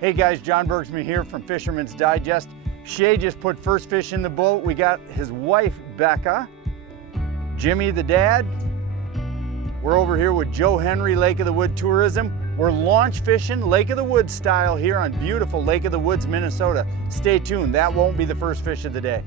Hey guys, John Bergsman here from Fisherman's Digest. Shay just put first fish in the boat. We got his wife, Becca, Jimmy the dad. We're over here with Joe Henry, Lake of the Woods Tourism. We're launch fishing Lake of the Woods style here on beautiful Lake of the Woods, Minnesota. Stay tuned, that won't be the first fish of the day.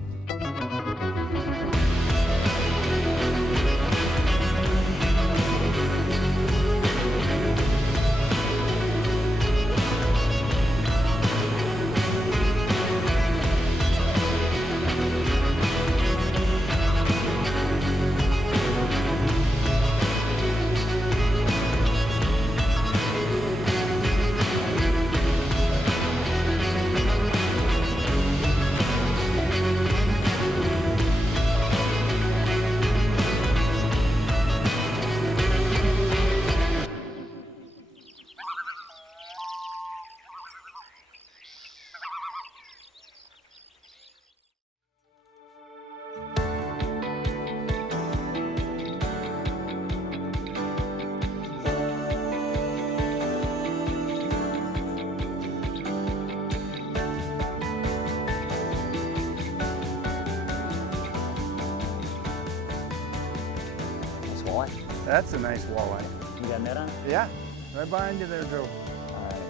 That's a nice walleye. You got a net on it? Yeah, right behind you there, Joe. All right.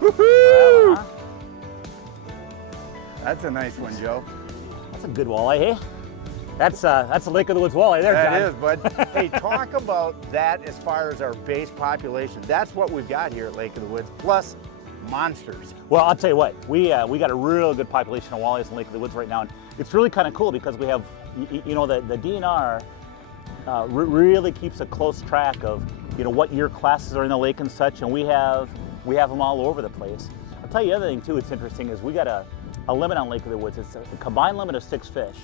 Woohoo! Huh? That's a nice one, Joe. That's a good walleye, hey? That's a Lake of the Woods walleye there, John. That is, bud. Hey, talk about that as far as our base population. That's what we've got here at Lake of the Woods, plus monsters. Well, I'll tell you what, we got a real good population of walleyes in Lake of the Woods right now, and it's really kind of cool because we have, you know, the DNR really keeps a close track of, you know, what year classes are in the lake and such, and we have them all over the place. I'll tell you the other thing too, it's interesting, is we got a limit on Lake of the Woods. It's a combined limit of 6 fish,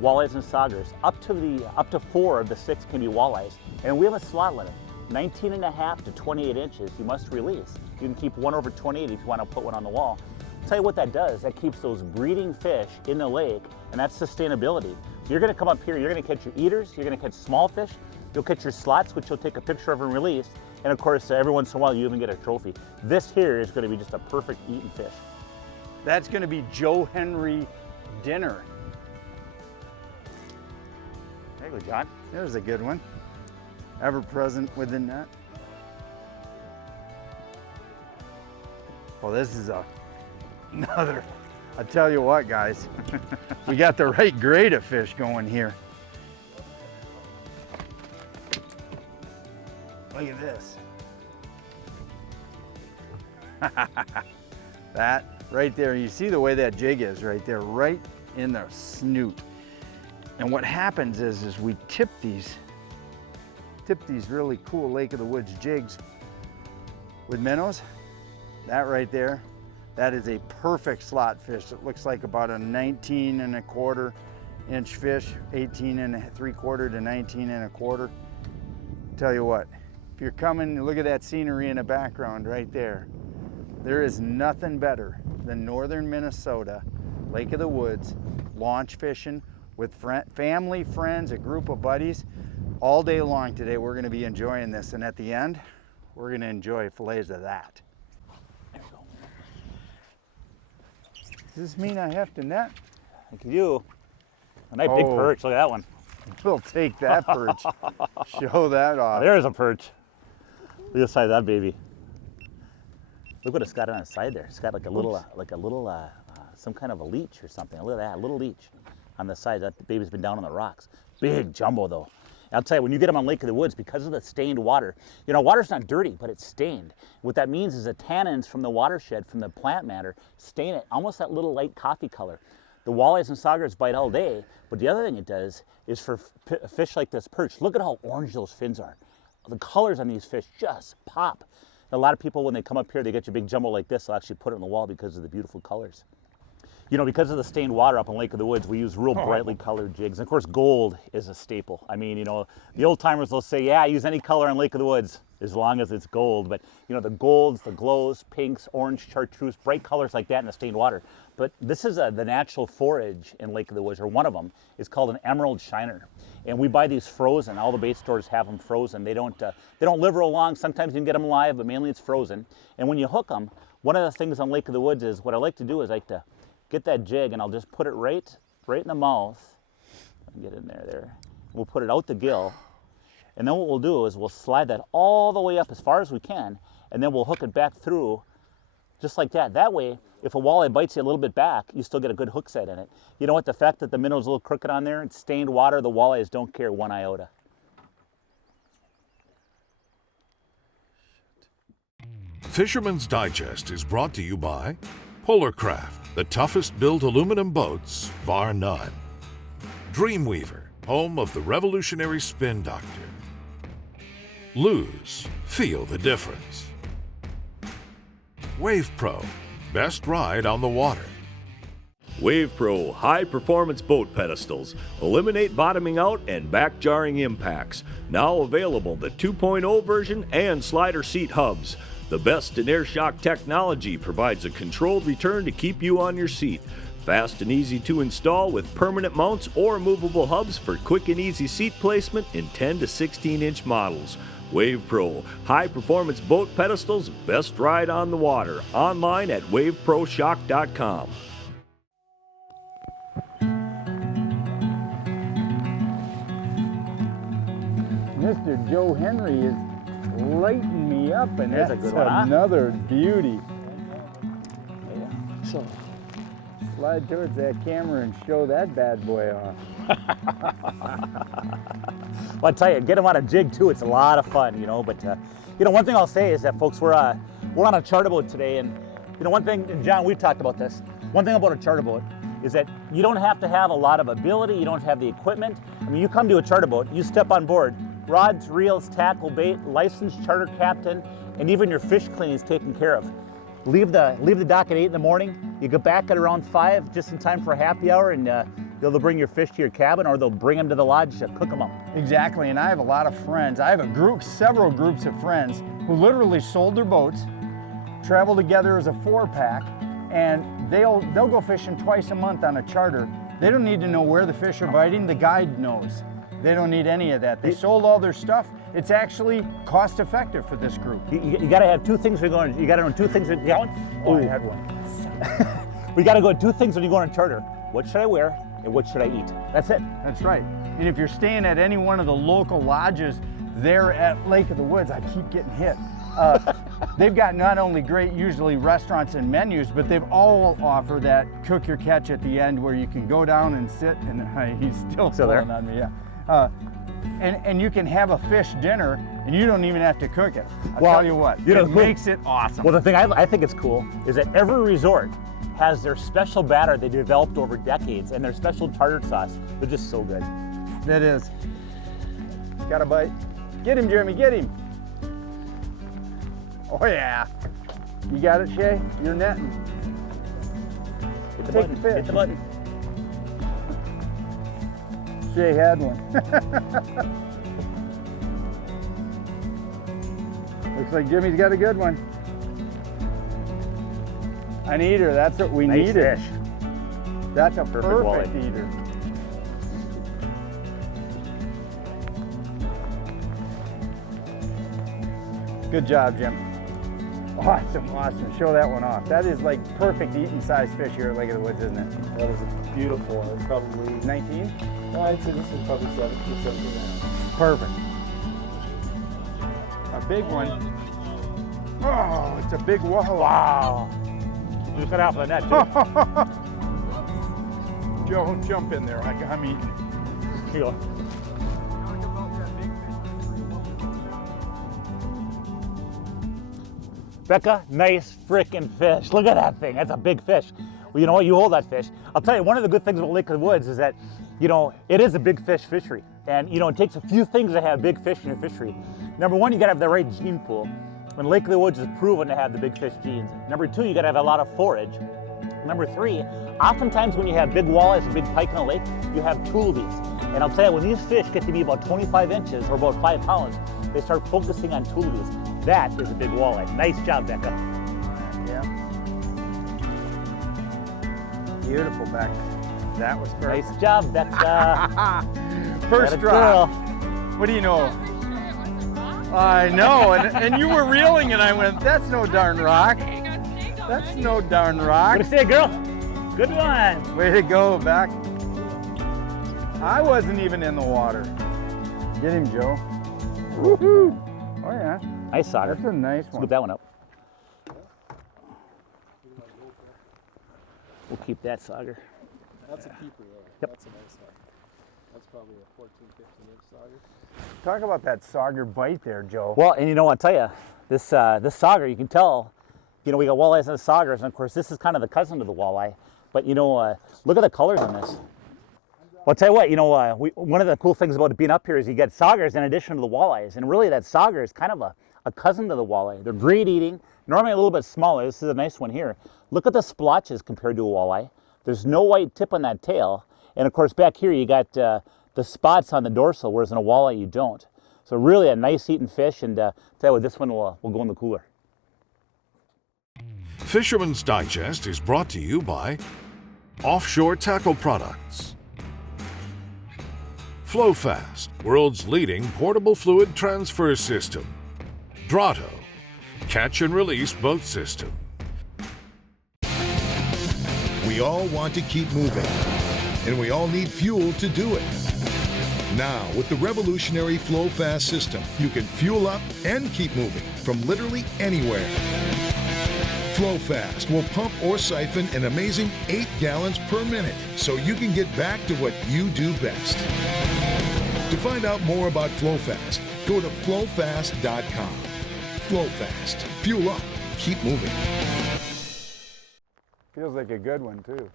walleyes and saugers. Up to 4 of the 6 can be walleyes, and we have a slot limit, 19.5 to 28 inches you must release. You can keep one over 28 if you want to put one on the wall. I'll tell you what that does, that keeps those breeding fish in the lake, and that's sustainability. You're gonna come up here, you're gonna catch your eaters, you're gonna catch small fish, you'll catch your slots, which you'll take a picture of and release, and of course, every once in a while, you even get a trophy. This here is gonna be just a perfect eating fish. That's gonna be Joe Henry dinner. There you go, John. There's a good one. Ever present within that. Well, this is another. I tell you what, guys, we got the right grade of fish going here. Look at this. That right there, you see the way that jig is right there, right in the snoot. And what happens is we tip these really cool Lake of the Woods jigs with minnows. That right there, that is a perfect slot fish. It looks like about a 19.25 inch fish, 18.75 to 19.25. Tell you what, if you're coming, look at that scenery in the background right there. There is nothing better than northern Minnesota, Lake of the Woods, launch fishing with family, friends, a group of buddies. All day long today, we're gonna be enjoying this. And at the end, we're gonna enjoy fillets of that. There we go. Does this mean I have to net? Thank you. A nice big perch, look at that one. We'll take that perch. Show that off. There's a perch. Look at the size of that baby. Look what it's got on the side there. It's got like a little, some kind of a leech or something. Look at that, a little leech on the side. That baby's been down on the rocks. Big jumbo though. I'll tell you, when you get them on Lake of the Woods, because of the stained water, you know, water's not dirty, but it's stained. What that means is the tannins from the watershed, from the plant matter, stain it, almost that little light coffee color. The walleyes and saugers bite all day, but the other thing it does is for fish like this perch, look at how orange those fins are. The colors on these fish just pop. A lot of people, when they come up here, they get you a big jumbo like this, they'll actually put it on the wall because of the beautiful colors. You know, because of the stained water up in Lake of the Woods, we use real brightly colored jigs. And of course, gold is a staple. I mean, you know, the old timers will say, yeah, use any color on Lake of the Woods. as long as it's gold. But you know, the golds, the glows, pinks, orange, chartreuse, bright colors like that in the stained water. But this is the natural forage in Lake of the Woods, or one of them is called an emerald shiner. And we buy these frozen. All the bait stores have them frozen. They don't live real long. Sometimes you can get them live, but mainly it's frozen. And when you hook them, one of the things on Lake of the Woods is, what I like to do is I like to get that jig and I'll just put it right in the mouth. Get in there. We'll put it out the gill. And then what we'll do is we'll slide that all the way up as far as we can, and then we'll hook it back through just like that. That way, if a walleye bites you a little bit back, you still get a good hook set in it. You know what? The fact that the minnow's a little crooked on there, it's stained water, the walleyes don't care one iota. Fisherman's Digest is brought to you by Polarcraft, the toughest built aluminum boats, bar none. Dreamweaver, home of the revolutionary Spin Doctor. Lose, feel the difference. WavePro, best ride on the water. WavePro high-performance boat pedestals eliminate bottoming out and back-jarring impacts. Now available the 2.0 version and slider seat hubs. The best in air shock technology provides a controlled return to keep you on your seat. Fast and easy to install with permanent mounts or movable hubs for quick and easy seat placement in 10 to 16-inch models. WavePro, high-performance boat pedestals, best ride on the water. Online at waveproshock.com. Mr. Joe Henry is lighting me up, and There's that's a good one, huh? another beauty. So, slide towards that camera and show that bad boy off. Well, I tell you, get them on a jig too. It's a lot of fun, you know. But you know, one thing I'll say is that, folks, we're on a charter boat today, and you know, one thing, and John, we've talked about this. One thing about a charter boat is that you don't have to have a lot of ability. You don't have the equipment. I mean, you come to a charter boat, you step on board, rods, reels, tackle, bait, licensed charter captain, and even your fish cleaning is taken care of. Leave the dock at 8 in the morning. You get back at around 5, just in time for a happy hour, and they'll bring your fish to your cabin, or they'll bring them to the lodge to cook them up. Exactly, and I have a lot of friends. I have a group, several groups of friends who literally sold their boats, travel together as a 4-pack, and they'll go fishing twice a month on a charter. They don't need to know where the fish are biting. The guide knows. They don't need any of that. They sold all their stuff. It's actually cost effective for this group. You got to have two things when you're going. You got to know two things. Oh, I had one. We got to go 2 things when you go on a charter. What should I wear and what should I eat? That's it. That's right. And if you're staying at any one of the local lodges there at Lake of the Woods, I keep getting hit. They've got not only great, usually restaurants and menus, but they've all offer that cook your catch at the end where you can go down and sit, and he's still pulling on me, yeah. And you can have a fish dinner, and you don't even have to cook it. I'll tell you what, it makes it awesome. Well, the thing I think is cool is that every resort has their special batter they developed over decades, and their special tartar sauce. They're just so good. That is. Got a bite. Get him, Jeremy, get him. Oh yeah. You got it, Shay? You're netting. Hit the Take button. the fish. Hit the button. Shay had one. Looks like Jimmy's got a good one. An eater, that's what we Nice needed. fish. That's a Perfect perfect walleye. eater. Good job, Jim. Awesome, awesome. Show that one off. That is like perfect eating size fish here at Lake of the Woods, isn't it? That is a beautiful one. It's probably 19? I'd say this is probably 17 now. Perfect. A big one. Oh, it's a big walleye. Wow. Just got off the net, too. Joe, jump in there. I'm eating. Here you go. Becca, nice frickin' fish. Look at that thing. That's a big fish. Well, you know what? You hold that fish. I'll tell you, one of the good things about Lake of the Woods is that, you know, it is a big fish fishery. And, you know, it takes a few things to have big fish in your fishery. Number one, you gotta have the right gene pool. And Lake of the Woods is proven to have the big fish genes. Number two, you gotta have a lot of forage. Number three, oftentimes when you have big walleyes and big pike in a lake, you have toolbies. And I'll tell you, when these fish get to be about 25 inches or about 5 pounds, they start focusing on toolies. That is a big walleye. Nice job, Becca. Yeah. Beautiful, Becca. That was perfect. Nice job, Becca. First Atta drop. girl. What do you know? I know, and you were reeling, and I went, that's no darn rock. That's no darn rock. What do you say, girl? Good one. Way to go, Beck. I wasn't even in the water. Get him, Joe. Woohoo! Oh yeah. Nice sauger. That's a nice Scoop one. that one up. We'll keep that sauger. That's a keeper though. Yep. That's a nice one. That's probably a 14, 15-inch sauger. Talk about that sauger bite there, Joe. Well, and you know, I'll tell you, this sauger, you can tell, you know, we got walleyes and saugers, and of course, this is kind of the cousin to the walleye. But you know, look at the colors on this. Well, I'll tell you what, you know, one of the cool things about being up here is you get saugers in addition to the walleyes, and really that sauger is kind of a cousin to the walleye. They're great eating, normally a little bit smaller. This is a nice one here. Look at the splotches compared to a walleye. There's no white tip on that tail, and of course back here you got the spots on the dorsal, whereas in a walleye you don't. So really a nice eating fish, and tell you what, this one will go in the cooler. Fisherman's Digest is brought to you by Offshore Tackle Products, Flo-Fast, world's leading portable fluid transfer system, Drotto, catch and release boat system. We all want to keep moving, and we all need fuel to do it. Now, with the revolutionary Flo-Fast system, you can fuel up and keep moving from literally anywhere. Flo-Fast will pump or siphon an amazing 8 gallons per minute, so you can get back to what you do best. To find out more about Flo-Fast, go to flofast.com. Flo-Fast. Fuel up. Keep moving. Feels like a good one too.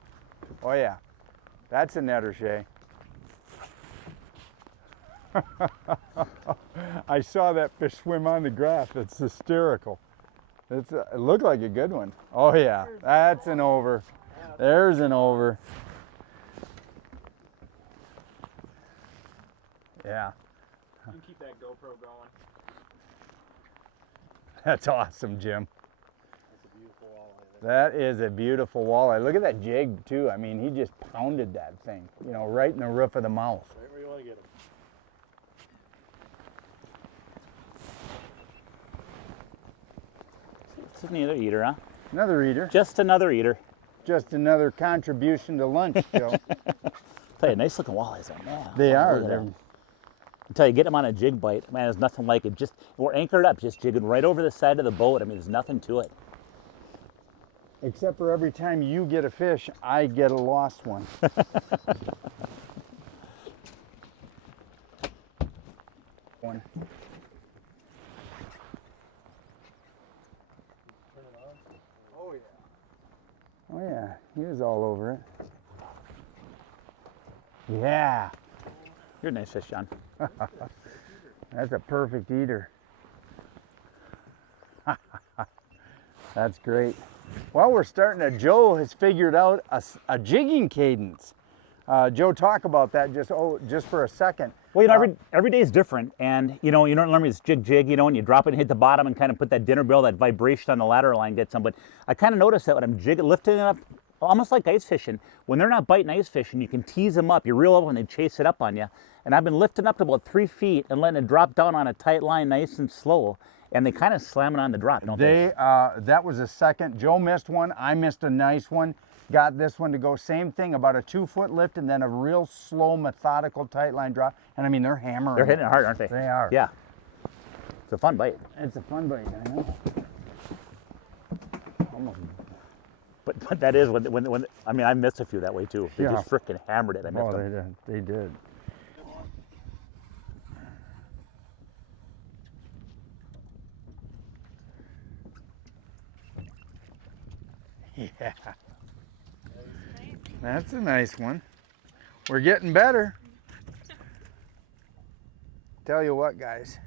Oh yeah, that's a netter, Shay. I saw that fish swim on the graph. It's hysterical. It looked like a good one. Oh yeah, that's an over. There's an over. Yeah. You can keep that GoPro going. That's awesome, Jim. That's a beautiful walleye. That is a beautiful walleye. Look at that jig too. I mean, he just pounded that thing, you know, right in the roof of the mouth. Right where you want to get him. This is another eater, huh? Another eater. Just another eater. Just another contribution to lunch, Joe. Tell you, nice looking walleyes there, man. They are. Look at They're, them. I tell you, get them on a jig bite, man, there's nothing like it. Just, we're anchored up, just jigging right over the side of the boat. I mean, there's nothing to it. except for every time you get a fish, I get a lost one. One. Oh yeah. Oh yeah, he was all over it. Yeah, You're a nice fish, John. that's a perfect eater. That's great. Well, we're starting to, Joe has figured out a jigging cadence. Joe, talk about that just for a second. Well, you know, every day is different, and you don't normally just jig, and you drop it and hit the bottom and kind of put that dinner bill, that vibration on the lateral line gets them. But I kind of noticed that when I'm lifting it up, almost like ice fishing, when they're not biting ice fishing, you can tease them up. You reel up when they chase it up on you. And I've been lifting up to about 3 feet and letting it drop down on a tight line, nice and slow. And they kind of slam it on the drop, don't they? That was a second. Joe missed one. I missed a nice one. Got this one to go. Same thing, about a 2-foot lift and then a real slow, methodical, tight line drop. And I mean, they're hammering. They're hitting it hard, aren't they? They are. Yeah. It's a fun bite. It's a fun bite, I know. Almost. But that is when I mean, I missed a few that way too. They Yeah. just freaking hammered it. I missed Oh, them. they did. Yeah. That's a nice one. We're getting better. Tell you what, guys.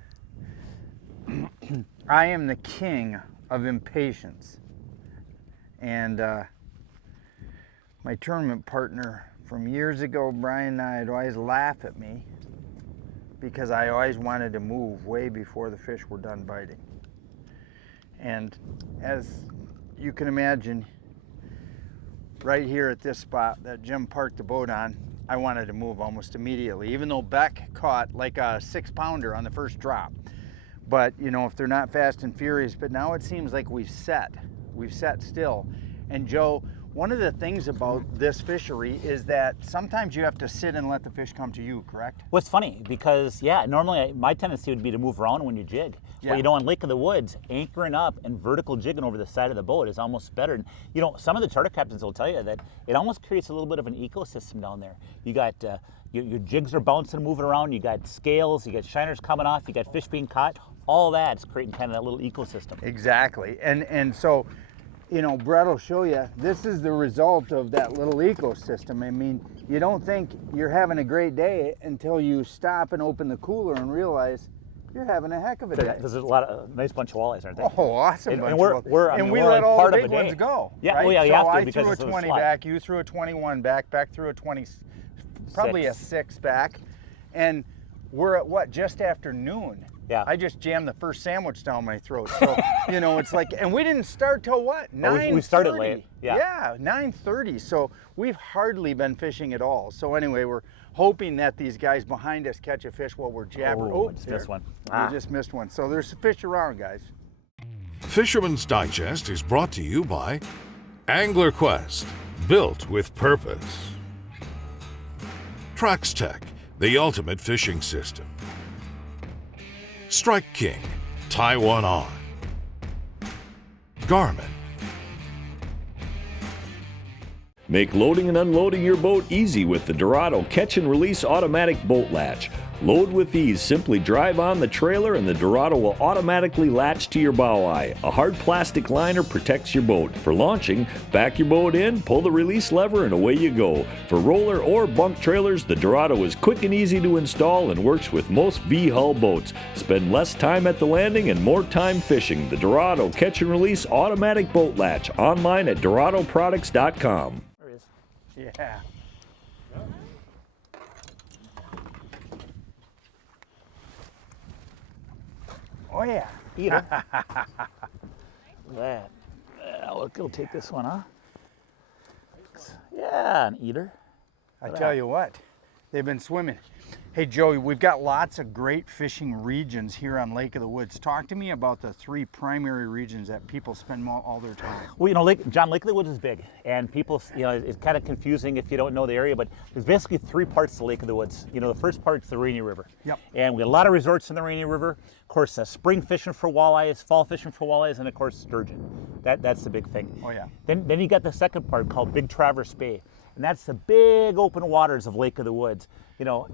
I am the king of impatience. And my tournament partner from years ago, Brian and I, would always laugh at me because I always wanted to move way before the fish were done biting. And as you can imagine, right here at this spot that Jim parked the boat on, I wanted to move almost immediately, even though Beck caught like a 6-pounder on the first drop. But you know, if they're not fast and furious, but now it seems like we've set still. And Joe, one of the things about this fishery is that sometimes you have to sit and let the fish come to you, correct? Well, it's funny because, yeah, normally my tendency would be to move around when you jig. Yeah. But you know, in Lake of the Woods, anchoring up and vertical jigging over the side of the boat is almost better. And you know, some of the charter captains will tell you that it almost creates a little bit of an ecosystem down there. You got your jigs are bouncing and moving around, you got scales, you got shiners coming off, you got fish being caught. All that's creating kind of that little ecosystem. Exactly. And so, you know, Brett will show you, this is the result of that little ecosystem. I mean, you don't think you're having a great day until you stop and open the cooler and realize you're having a heck of a day. Because there's a lot of nice bunch of walleyes, aren't there? Oh, awesome. And bunch we're- of- we're- I and mean, we we're let like all part the of big a day. ones go. Yeah, right? oh yeah, you so have to I because threw a it's a 20 slot. back, you threw a 21 back, Beck threw a 20, probably a 6 back. And we're at what, just after noon. Yeah. I just jammed the first sandwich down my throat. So, you know, it's like, and we didn't start till what? 9:30. we started late, yeah. Yeah, 9:30. So we've hardly been fishing at all. So anyway, we're hoping that these guys behind us catch a fish while we're jabbering. Oh, I just missed one. We just missed one. So there's fish around, guys. Fisherman's Digest is brought to you by Angler Quest, built with purpose. Traxstech, the ultimate fishing system. Strike King, tie one on. Garmin. Make loading and unloading your boat easy with the Drotto Catch and Release Automatic Boat Latch. Load with ease, simply drive on the trailer and the Drotto will automatically latch to your bow eye. A hard plastic liner protects your boat. For launching, back your boat in, pull the release lever and away you go. For roller or bunk trailers, the Drotto is quick and easy to install and works with most V-hull boats. Spend less time at the landing and more time fishing. The Drotto Catch and Release Automatic Boat Latch, online at DrottoProducts.com. There it is. Yeah. Oh yeah. Eat it. That. Look, it'll take this one, huh? Yeah, an eater. I tell you what, they've been swimming. Hey Joey, we've got lots of great fishing regions here on Lake of the Woods. Talk to me about the 3 primary regions that people spend all their time. Well, you know, Lake of the Woods is big, and people, you know, it's kind of confusing if you don't know the area, but there's basically 3 parts to Lake of the Woods. You know, the first part's the Rainy River. Yep. And we got a lot of resorts in the Rainy River. Of course, spring fishing for walleyes, fall fishing for walleyes, and of course, sturgeon. That's the big thing. Oh yeah. Then you got the second part called Big Traverse Bay, and that's the big open waters of Lake of the Woods. You know,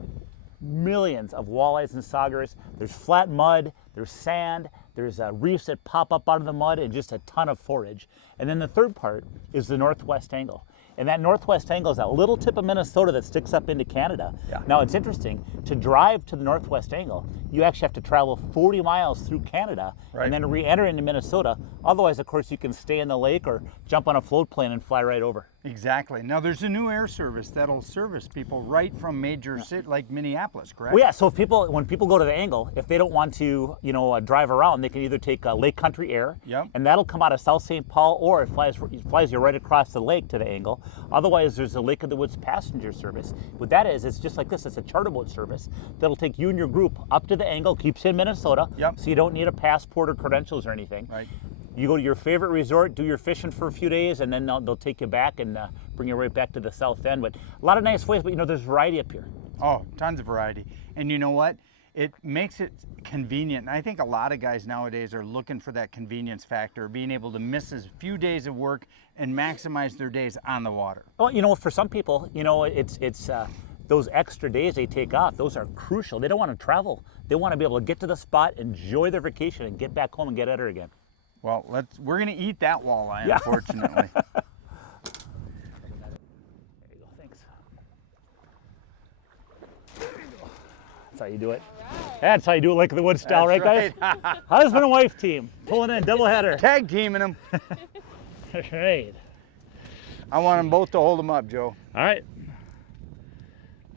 millions of walleyes and saugers. There's flat mud, there's sand, there's reefs that pop up out of the mud, and just a ton of forage. And then the third part is the northwest angle. And that northwest angle is that little tip of Minnesota that sticks up into Canada. Yeah. Now it's interesting, to drive to the northwest angle, you actually have to travel 40 miles through Canada and then re-enter into Minnesota. Otherwise, of course, you can stay in the lake or jump on a float plane and fly right over. Exactly. Now there's a new air service that'll service people right from major cities like Minneapolis, correct? Well, yeah, so when people go to the angle, if they don't want to, you know, drive around, they can either take Lake Country Air, Yep. and that'll come out of South St. Paul, or it flies you right across the lake to the angle. Otherwise, there's the Lake of the Woods passenger service. What that is, it's just like this. It's a charter boat service that'll take you and your group up to the angle, keeps you in Minnesota, Yep. so you don't need a passport or credentials or anything. Right. You go to your favorite resort, do your fishing for a few days, and then they'll take you back and bring you right back to the south end. But a lot of nice ways, but you know, there's variety up here. Oh, tons of variety. And you know what? It makes it convenient. And I think a lot of guys nowadays are looking for that convenience factor, being able to miss a few days of work and maximize their days on the water. Well, you know, for some people, you know, it's those extra days they take off, those are crucial. They don't want to travel. They want to be able to get to the spot, enjoy their vacation, and get back home and get at her again. Well, we're going to eat that walleye, Yeah. unfortunately. There you go, thanks. That's how you do it. That's how you do it, Lake of the Woods style, right, guys? Husband and wife team, pulling in, double header. Tag teaming them. All right. I want them both to hold them up, Joe. All right.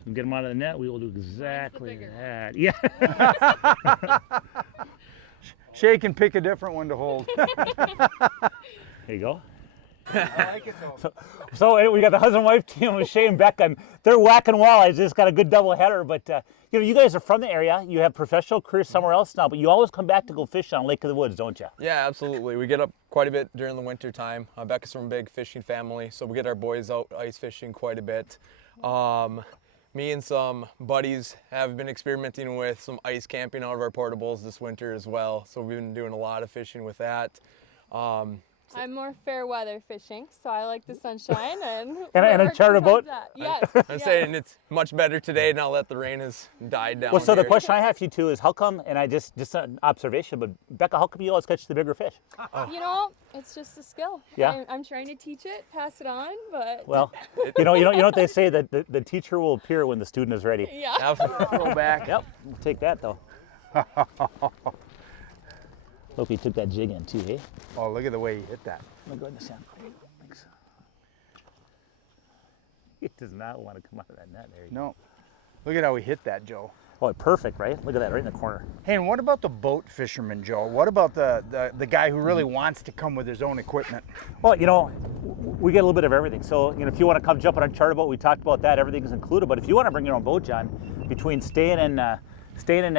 and get them out of the net, we will do exactly that. Yeah. Shake and pick a different one to hold. There you go. I like it though. So we got the husband-wife team with Shay and Becca, and they're whacking walleyes. Just got a good double header. But you guys are from the area. You have professional careers somewhere else now, but you always come back to go fish on Lake of the Woods, don't you? Yeah, absolutely. We get up quite a bit during the winter time. Becca's from a big fishing family, so we get our boys out ice fishing quite a bit. Me and some buddies have been experimenting with some ice camping out of our portables this winter as well. So we've been doing a lot of fishing with that. I'm more fair weather fishing, so I like the sunshine and a charter boat. Yes. I'm saying it's much better today now that the rain has died down. Well, so the here. question I have for you too is how come, and I just an observation, but Becca, how come you always catch the bigger fish? You know, it's just a skill. Yeah. I'm trying to teach it, pass it on, but Well, you know what they say, that the teacher will appear when the student is ready. yeah. Throw back. Yep, we'll take that though. Hope you took that jig in too, hey? Oh, look at the way you hit that. Let me go in the sand. Thanks. It does not want to come out of that net. There you go. No. Look at how we hit that, Joe. Oh, perfect, right? Look at that right in the corner. Hey, and what about the boat fisherman, Joe? What about the guy who really wants to come with his own equipment? Well, we get a little bit of everything. So, if you want to come jump on a charter boat, we talked about that. Everything's included. But if you want to bring your own boat, John, between staying in a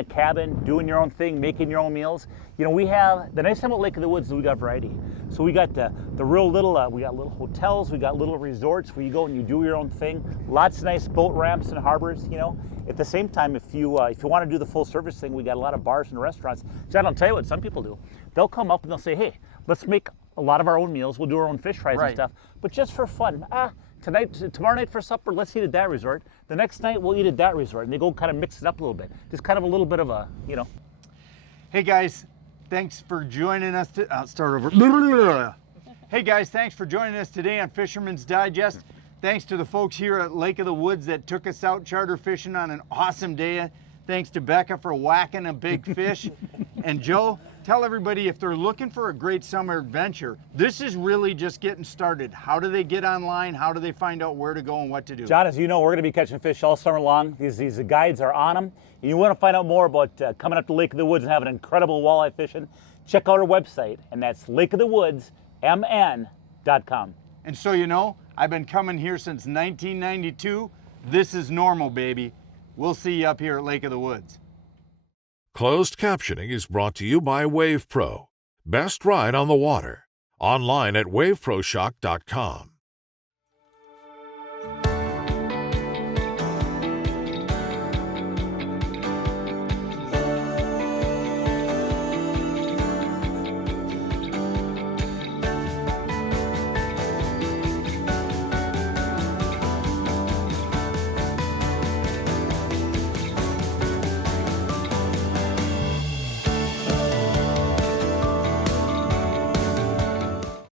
cabin, doing your own thing, making your own meals, we have, the nice thing about Lake of the Woods is we got variety. So we got the real little, we got little hotels, we got little resorts where you go and you do your own thing. Lots of nice boat ramps and harbors, At the same time, if you want to do the full service thing, we got a lot of bars and restaurants. John, I'll tell you what some people do. They'll come up and they'll say, hey, let's make a lot of our own meals. We'll do our own fish fries and stuff. But just for fun, tomorrow night for supper, let's eat at that resort. The next night, we'll eat at that resort. And they go kind of mix it up a little bit. Just kind of a little bit of a, Hey guys, thanks for joining us. I'll start over. Hey guys, thanks for joining us today on Fisherman's Digest. Thanks to the folks here at Lake of the Woods that took us out charter fishing on an awesome day. Thanks to Becca for whacking a big fish. And Joe, tell everybody if they're looking for a great summer adventure, this is really just getting started. How do they get online? How do they find out where to go and what to do? John, as you know, we're going to be catching fish all summer long. These guides are on them. And you want to find out more about coming up to Lake of the Woods and having incredible walleye fishing, check out our website, and that's lakeofthewoodsmn.com. And so I've been coming here since 1992. This is normal, baby. We'll see you up here at Lake of the Woods. Closed captioning is brought to you by WavePro. Best ride on the water. Online at waveproshock.com.